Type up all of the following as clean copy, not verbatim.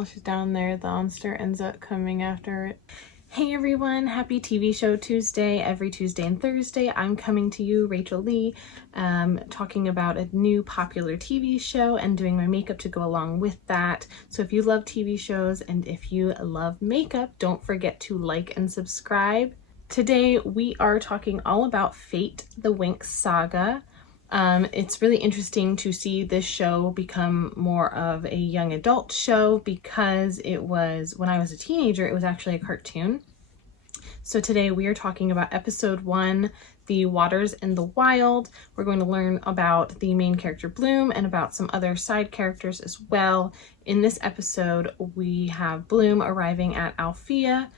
While she's down there, the monster ends up coming after it. Hey everyone, happy TV show Tuesday. Every Tuesday and Thursday I'm coming to you, Rachael Lee, talking about a new popular TV show and doing my makeup to go along with that. So if you love TV shows and if you love makeup, don't forget to like and subscribe. Today we are talking all about Fate, the Winx Saga. It's really interesting to see this show become more of a young adult show because it was, when I was a teenager, it was actually a cartoon. So today we are talking about episode 1, The Waters in the Wild. We're going to learn about the main character Bloom and about some other side characters as well. In this episode, we have Bloom arriving at Alfea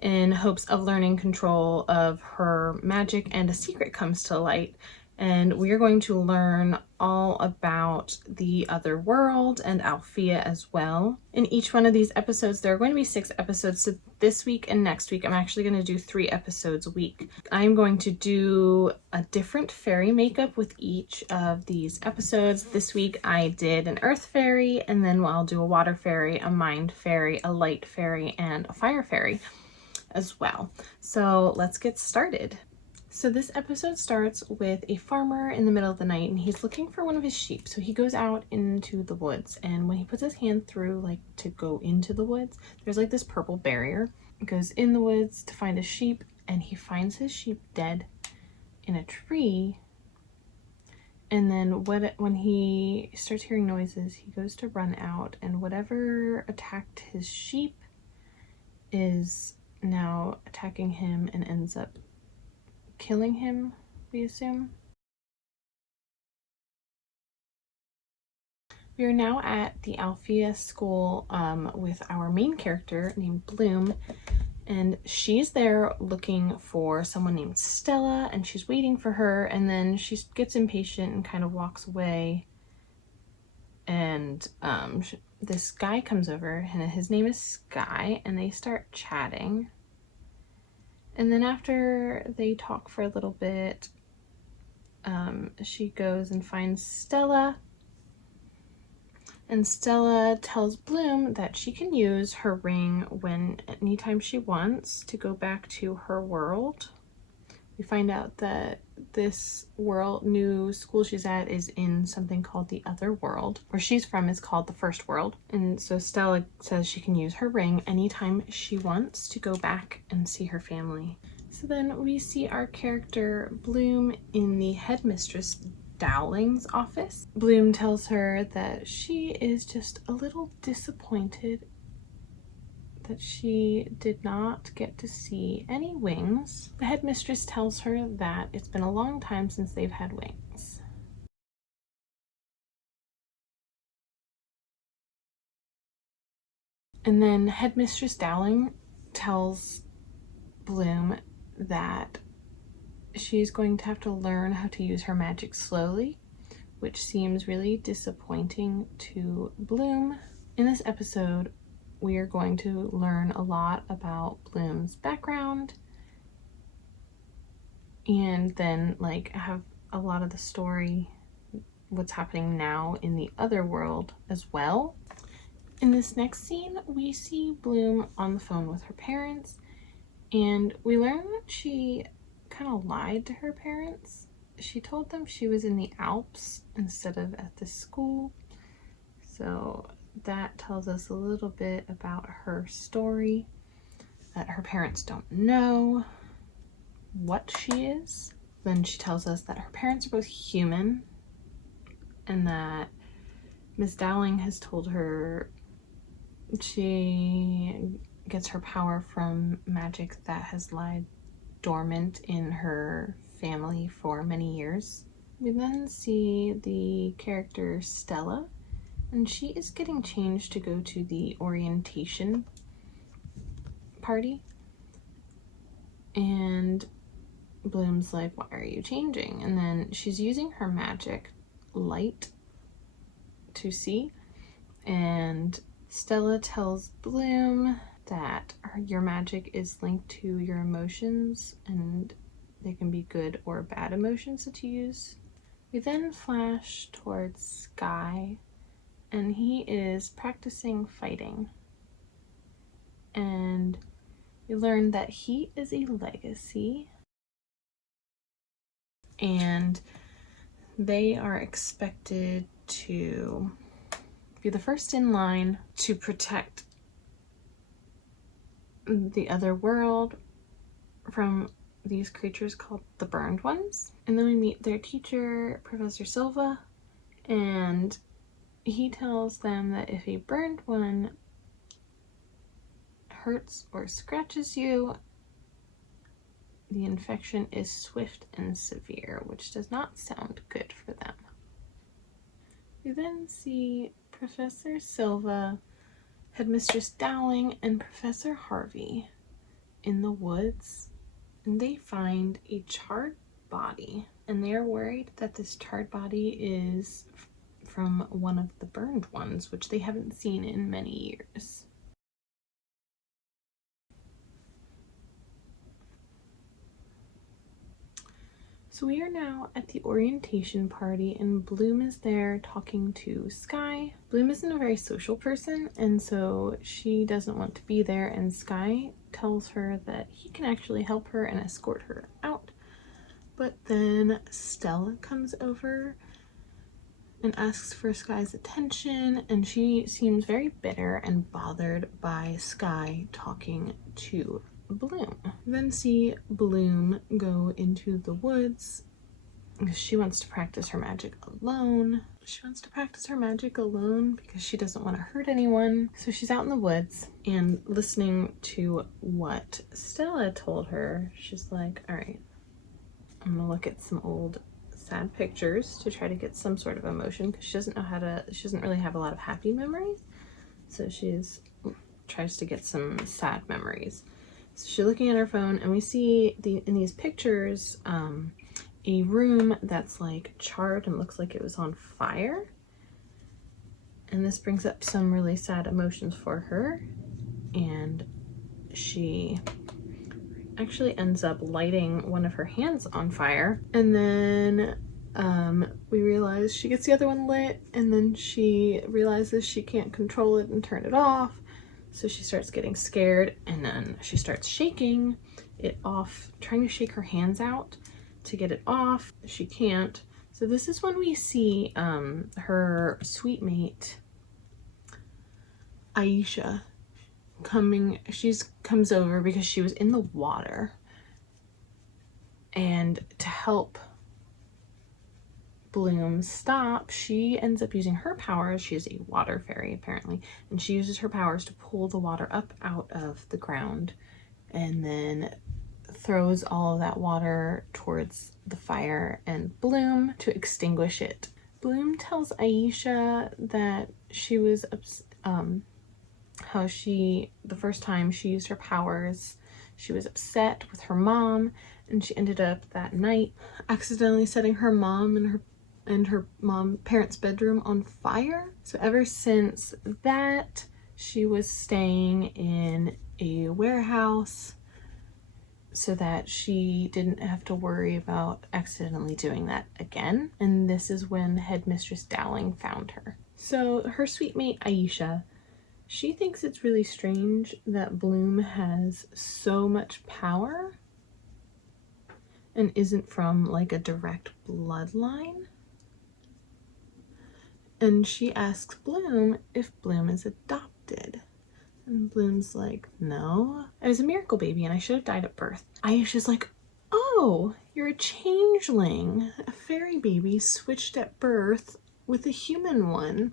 in hopes of learning control of her magic, and a secret comes to light. And we are going to learn all about the other world and Alfea as well. In each one of these episodes, there are going to be 6 episodes. So this week and next week, I'm actually going to do 3 episodes a week. I'm going to do a different fairy makeup with each of these episodes. This week I did an earth fairy, and then I'll do a water fairy, a mind fairy, a light fairy, and a fire fairy as well. So let's get started. So this episode starts with a farmer in the middle of the night, and he's looking for one of his sheep. So he goes out into the woods, and when he puts his hand through, like, to go into the woods, there's like this purple barrier. He goes in the woods to find his sheep, and he finds his sheep dead in a tree. And then when he starts hearing noises, he goes to run out, and whatever attacked his sheep is now attacking him and ends up killing him, we assume. We are now at the Alfea school with our main character named Bloom, and she's there looking for someone named Stella, and she's waiting for her, and then she gets impatient and kind of walks away, and this guy comes over, and his name is Sky, and they start chatting. And then after they talk for a little bit, she goes and finds Stella. And Stella tells Bloom that she can use her ring anytime she wants to go back to her world. We find out that this new school she's at is in something called the Other World. Where she's from is called the First World. And so Stella says she can use her ring anytime she wants to go back and see her family. So then we see our character Bloom in the headmistress Dowling's office. Bloom tells her that she is just a little disappointed that she did not get to see any wings. The headmistress tells her that it's been a long time since they've had wings. And then Headmistress Dowling tells Bloom that she's going to have to learn how to use her magic slowly, which seems really disappointing to Bloom. In this episode, we are going to learn a lot about Bloom's background, and then like have a lot of the story, what's happening now in the other world as well. In this next scene, we see Bloom on the phone with her parents, and we learn that she kind of lied to her parents. She told them she was in the Alps instead of at the school. So that tells us a little bit about her story, that her parents don't know what she is. Then she tells us that her parents are both human, and that Miss Dowling has told her she gets her power from magic that has lied dormant in her family for many years. We then see the character Stella, and she is getting changed to go to the orientation party. And Bloom's like, why are you changing? And then she's using her magic light to see, and Stella tells Bloom that your magic is linked to your emotions, and they can be good or bad emotions that you use. We then flash towards Sky, and he is practicing fighting. and we learn that he is a legacy, and they are expected to be the first in line to protect the other world from these creatures called the Burned Ones. And then we meet their teacher, Professor Silva, and he tells them that if a burned one hurts or scratches you, the infection is swift and severe, which does not sound good for them. We then see Professor Silva, Headmistress Dowling, and Professor Harvey in the woods, and they find a charred body, and they are worried that this charred body is from one of the burned ones, which they haven't seen in many years. So we are now at the orientation party, and Bloom is there talking to Sky. Bloom isn't a very social person, and so she doesn't want to be there, and Sky tells her that he can actually help her and escort her out. But then Stella comes over and asks for Sky's attention, and she seems very bitter and bothered by Sky talking to Bloom. Then see Bloom go into the woods. She wants to practice her magic alone. Because she doesn't want to hurt anyone. So she's out in the woods and listening to what Stella told her. She's like, all right, I'm gonna look at some old sad pictures to try to get some sort of emotion, because she doesn't really have a lot of happy memories. So tries to get some sad memories. So she's looking at her phone, and we see in these pictures a room that's like charred and looks like it was on fire. And this brings up some really sad emotions for her, and she actually ends up lighting one of her hands on fire. And then we realize she gets the other one lit, and then she realizes she can't control it and turn it off. So she starts getting scared, and then she starts shaking it off, trying to shake her hands out to get it off. She can't. So this is when we see her sweet mate, Aisha, comes over because she was in the water, and to help Bloom stop, she ends up using her powers. She is a water fairy apparently, and she uses her powers to pull the water up out of the ground, and then throws all of that water towards the fire and Bloom to extinguish it. Bloom tells Aisha that she was the first time she used her powers, she was upset with her mom, and she ended up that night accidentally setting her mom and her parents' bedroom on fire. So ever since that, she was staying in a warehouse so that she didn't have to worry about accidentally doing that again. And this is when Headmistress Dowling found her. So her sweet mate Aisha, she thinks it's really strange that Bloom has so much power and isn't from like a direct bloodline. And she asks Bloom if Bloom is adopted. And Bloom's like, no, I was a miracle baby and I should have died at birth. Aisha's like, oh, you're a changeling, a fairy baby switched at birth with a human one.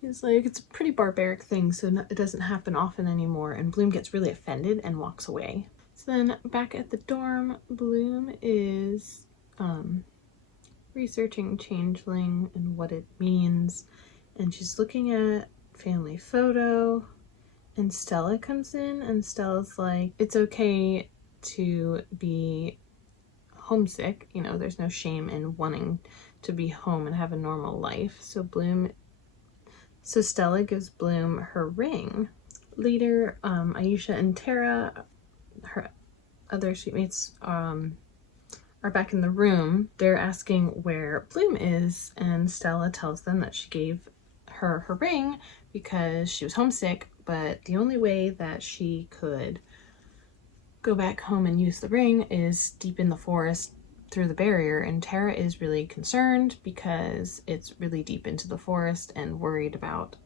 He's like, it's a pretty barbaric thing, so it doesn't happen often anymore. And Bloom gets really offended and walks away. So then back at the dorm, Bloom is researching changeling and what it means, and she's looking at family photo, and Stella comes in, and Stella's like, it's okay to be homesick, you know, there's no shame in wanting to be home and have a normal life. So Stella gives Bloom her ring. Later, Aisha and Tara, her other sweetmates, are back in the room. They're asking where Bloom is, and Stella tells them that she gave her ring because she was homesick but the only way that she could go back home and use the ring is deep in the forest through the barrier, and Tara is really concerned because it's really deep into the forest and worried about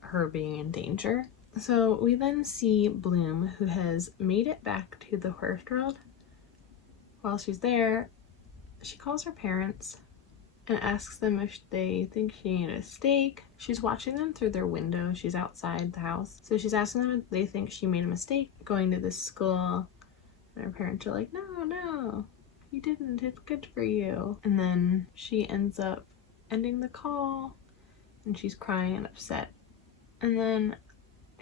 her being in danger. So we then see Bloom, who has made it back to the horse world. While she's there, she calls her parents and asks them if they think she made a mistake. She's watching them through their window. She's outside the house. So she's asking them if they think she made a mistake going to this school. And her parents are like, no, no, you didn't. It's good for you. And then she ends up ending the call and she's crying and upset. And then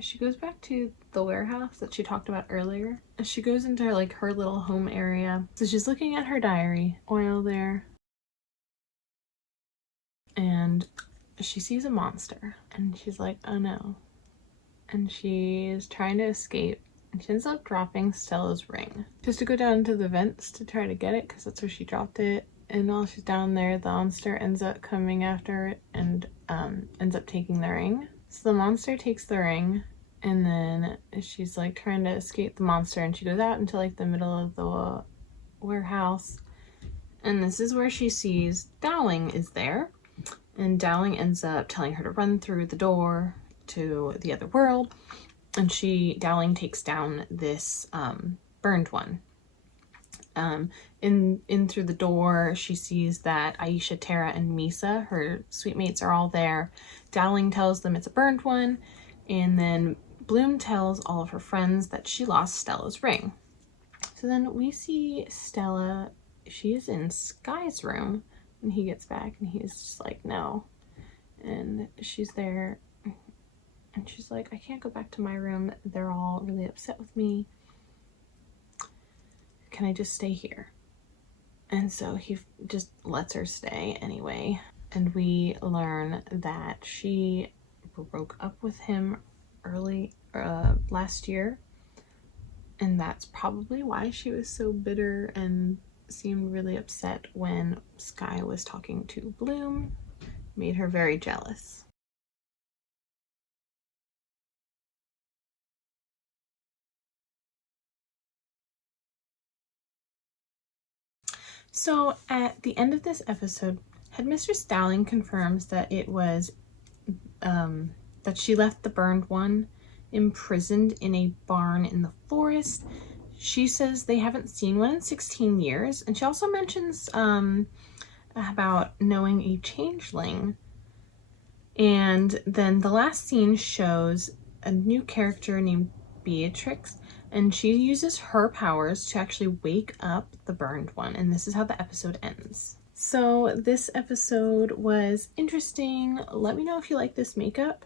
she goes back to the warehouse that she talked about earlier. She goes into her little home area. So she's looking at her diary, oil there. And she sees a monster and she's like, oh no. And she's trying to escape and she ends up dropping Stella's ring. She has to go down to the vents to try to get it because that's where she dropped it. And while she's down there, the monster ends up coming after it and ends up taking the ring. So the monster takes the ring and then she's like trying to escape the monster, and she goes out into like the middle of the warehouse. And this is where she sees Dowling is there. And Dowling ends up telling her to run through the door to the other world. And Dowling takes down this burned one. In through the door, she sees that Aisha, Tara, and Misa, her sweet mates, are all there. Dowling tells them it's a burned one. And then Bloom tells all of her friends that she lost Stella's ring. So then we see Stella. She is in Sky's room when he gets back, and he's just like, no. And she's there and she's like, I can't go back to my room. They're all really upset with me. Can I just stay here? And so he just lets her stay anyway. And we learn that she broke up with him early last year. And that's probably why she was so bitter and seemed really upset when Sky was talking to Bloom. Made her very jealous. So at the end of this episode, Headmistress Dowling confirms that it was that she left the burned one imprisoned in a barn in the forest. She says they haven't seen one in 16 years. And she also mentions about knowing a changeling. And then the last scene shows a new character named Beatrix, and she uses her powers to actually wake up the burned one. And this is how the episode ends. So this episode was interesting. Let me know if you like this makeup.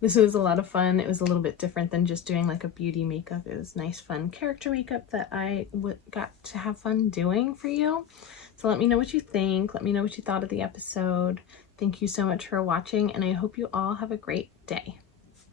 This was a lot of fun. It was a little bit different than just doing like a beauty makeup. It was nice, fun character makeup that I got to have fun doing for you. So let me know what you think. Let me know what you thought of the episode. Thank you so much for watching, and I hope you all have a great day.